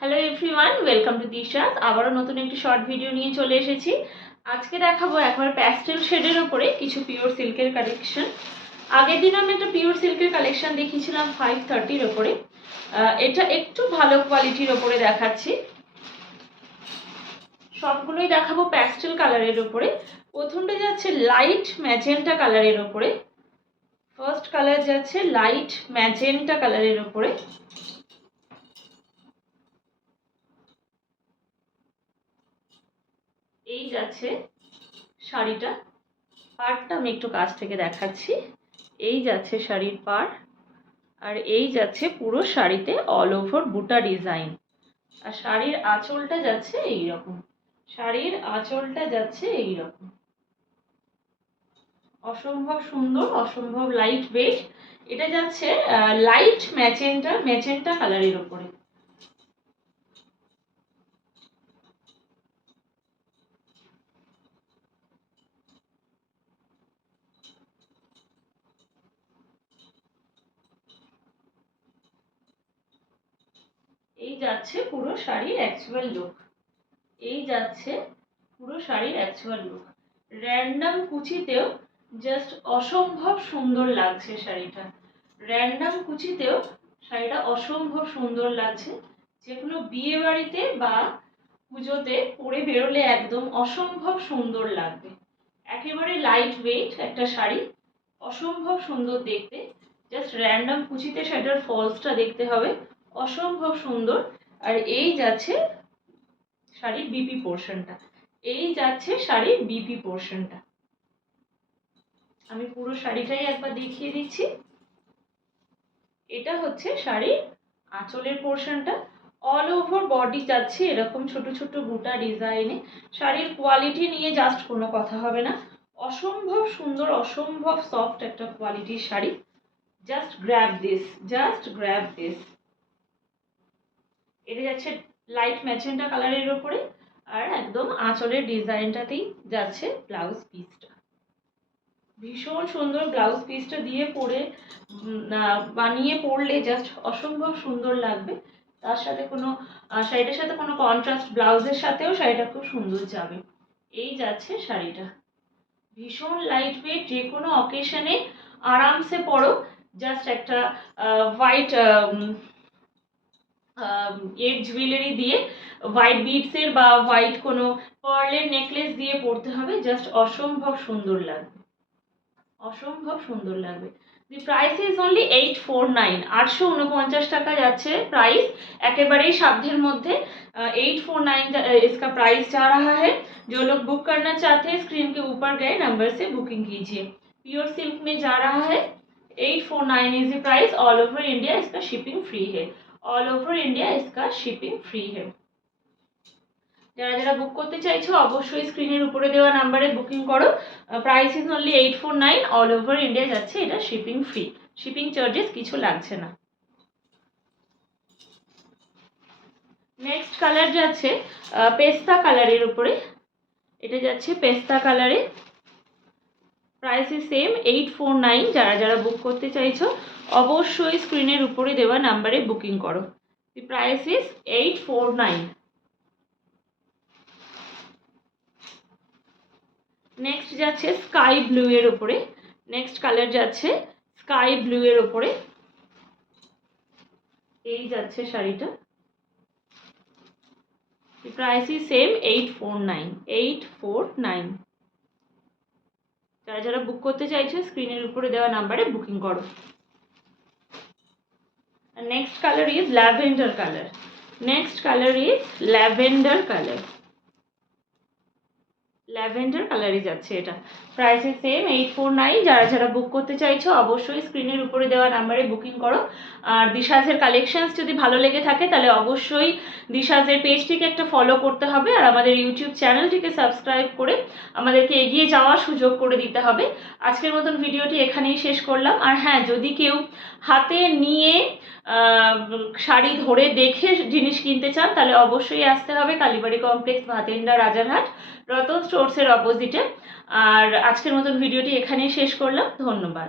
Hello everyone, welcome to দিশাস। আবারও নতুন একটি শর্ট ভিডিও নিয়ে চলে এসেছি। আজকে দেখাবো একবার প্যাস্টেল শেডের ওপরে কিছু পিওর সিল্কের কালেকশন। আগের দিন আমি একটা পিওর সিল্কের কালেকশন দেখিয়েছিলাম 530-র ওপরে। এটা একটু ভালো কোয়ালিটির ওপরে দেখাচ্ছি। সবগুলোই দেখাবো প্যাস্টেল কালারের ওপরে। প্রথমটা যাচ্ছে লাইট ম্যাজেন্টা কালারের ওপরে। ফার্স্ট কালার যাচ্ছে লাইট ম্যাজেন্টা কালারের ওপরে। এই যাচ্ছে শাড়িটা, পাড়টা আমি একটু কাছ থেকে দেখাচ্ছি। এই যাচ্ছে শাড়ির পাড়, আর এই যাচ্ছে পুরো শাড়িতে অল ওভার বুটা ডিজাইন। আর শাড়ির আঁচলটা যাচ্ছে এইরকম, শাড়ির আঁচলটা যাচ্ছে এইরকম। অসম্ভব সুন্দর, অসম্ভব লাইট ওয়েট। এটা যাচ্ছে লাইট ম্যাজেন্টা কালারের ওপরে। এই যাচ্ছে পুরো শাড়ির অ্যাকচুয়াল লুক। এই যাচ্ছে পুরো শাড়ির অ্যাকচুয়াল লুক। র্যান্ডাম কুচিতেও জাস্ট অসম্ভব সুন্দর লাগছে শাড়িটা। র্যান্ডাম কুচিতেও শাড়িটা অসম্ভব সুন্দর লাগছে। যেগুলো বিয়ে বাড়িতে বা পুজোতে পরে বেরোলে একদম অসম্ভব সুন্দর লাগবে। একেবারে লাইট ওয়েট একটা শাড়ি, অসম্ভব সুন্দর দেখতে। জাস্ট র্যান্ডাম কুচিতে শাড়িটার ফলসটা দেখতে হবে, অসম্ভব সুন্দর। আর এই যাচ্ছে শাড়ির বিপি পোর্শনটা। এই যাচ্ছে শাড়ির বিপি পোর্শনটা। আমি পুরো শাড়িটাই একবার দেখিয়ে দিচ্ছি। এটা হচ্ছে শাড়ির আঁচলের পোর্শনটা। অল ওভার বডি যাচ্ছে এরকম ছোট ছোট বুটা ডিজাইনে। শাড়ির কোয়ালিটি নিয়ে জাস্ট কোনো কথা হবে না। অসম্ভব সুন্দর, অসম্ভব সফট একটা কোয়ালিটির sari. Just grab this, just grab this. এটা যাচ্ছে লাইট ম্যাজেন্টা কালারের ওপরে, আর একদম আঁচলের ডিজাইনটাতেই যাচ্ছে ব্লাউজ পিসটা। ভীষণ সুন্দর ব্লাউজ পিসটা দিয়ে পরে বানিয়ে পরলে জাস্ট অসম্ভব সুন্দর লাগবে। তার সাথে কোনো শাড়িটার সাথে কোনো কন্ট্রাস্ট ব্লাউজের সাথেও শাড়িটা খুব সুন্দর যাবে। এই যাচ্ছে শাড়িটা, ভীষণ লাইট ওয়েট, যে কোনো অকেশনে আরামসে পরো। জাস্ট একটা হোয়াইট এর জুয়েলারি দিয়ে, হোয়াইট বিডসের বা হোয়াইট কোনো পার্লের নেকলেস দিয়ে পরতে হবে, জাস্ট অসম্ভব সুন্দর লাগবে, অসম্ভব সুন্দর লাগবে। দি প্রাইস ইজ অনলি 849, 849 টাকা যাচ্ছে প্রাইস, এकेबारे साध्येर मध्य। 849 इसका प्राइस जा रहा है। जो लोग बुक करना चाहते हैं स्क्रीन के ऊपर गए नंबर से बुकिंग कीजिए। प्योर सिल्क में जा रहा है, 849 is the price. All over India इसका शिपिंग फ्री है, ऑल ओवर इंडिया इसका शिपिंग फ्री है। যারা যারা বুক করতে চাইছো অবশ্যই স্ক্রিনের উপরে দেওয়া নাম্বারে বুকিং করো। Price is only 849, all over India যাচ্ছে এটা শিপিং ফ্রি, শিপিং চার্জেস কিছু লাগছে না। নেক্সট কালার যাচ্ছে পেস্তা কালারের উপরে। এটা যাচ্ছে পেস্তা কালারে, প্রাইস ইজ সেম 849। যারা যারা বুক করতে চাইছো অবশ্যই স্ক্রিনের উপরে দেওয়া নাম্বারে বুকিং করো। দি প্রাইস ইজ 849। নেক্সট যাচ্ছে স্কাই ব্লু এর উপরে। নেক্সট কালার যাচ্ছে স্কাই ব্লু এর উপরে। এই যাচ্ছে শাড়িটা, প্রাইস ইজ সেম 849, 849। যারা যারা বুক করতে চাইছো স্ক্রিনের উপরে দেওয়া নাম্বারে বুকিং করো। Next colour is lavender colour. Next colour is lavender colour. Lavender কালারই যাচ্ছে এটা, প্রাইস ইজ সেম 849। যারা যারা বুক করতে চাইছো অবশ্যই স্ক্রিনের উপরে দেওয়া নাম্বারে বুকিং করো। আর দিশাজের কালেকশনস যদি ভালো লেগে থাকে তাহলে অবশ্যই দিশাজের পেজটিকে একটা ফলো করতে হবে, আর আমাদের ইউটিউব চ্যানেলটিকে সাবস্ক্রাইব করে আমাদেরকে এগিয়ে যাওয়ার সুযোগ করে দিতে হবে। আজকের মতন ভিডিওটি এখানেই শেষ করলাম। আর হ্যাঁ, যদি কেউ হাতে নিয়ে শাড়ি ধরে দেখে জিনিস কিনতে চান তাহলে অবশ্যই আসতে হবে কালীবাড়ি কমপ্লেক্স, ভাতেন্ডা, রাজারহাট, রতন স্টোর্সের অপোজিটে। আর আজকের মতন ভিডিওটি এখানেই শেষ করলাম। ধন্যবাদ।